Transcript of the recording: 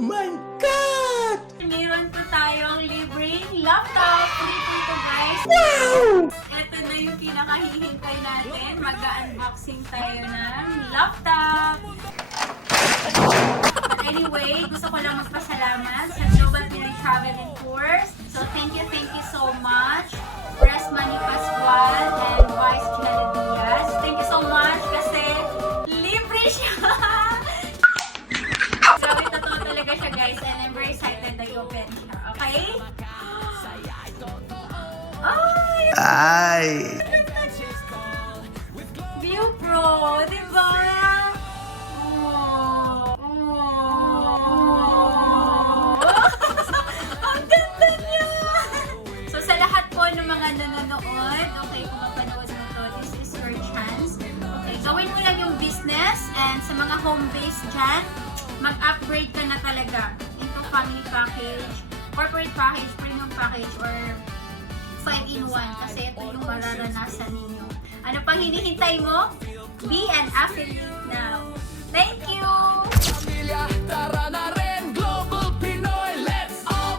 my God! Meron po tayong libreng laptop. Free po ito, guys. Wow! Ito na yung pinakahihintay natin. Mag-unboxing tayo ng laptop. But anyway, gusto ko lang magpasalamat sa Global Pinoy Travel and Tours. So thank you so much. Press Manny Pascual and Vice Chinela Diaz. Thank you so much kasi libre siya. Grabe, totoo talaga siya, guys. And I'm very excited na i-open siya. Okay? Ay! View Pro, di ba? Ang ganda niya! So sa lahat po ng mga nanonood, okay, kung mapanood mo to, this is your chance. Okay, gawin mo lang yung business and sa mga home-based dyan, mag-upgrade ka na talaga into family package, corporate package, premium package, or 5-in-1 kasi ito yung mararanasan ninyo. Ano pang hinihintay mo? Be an affiliate now.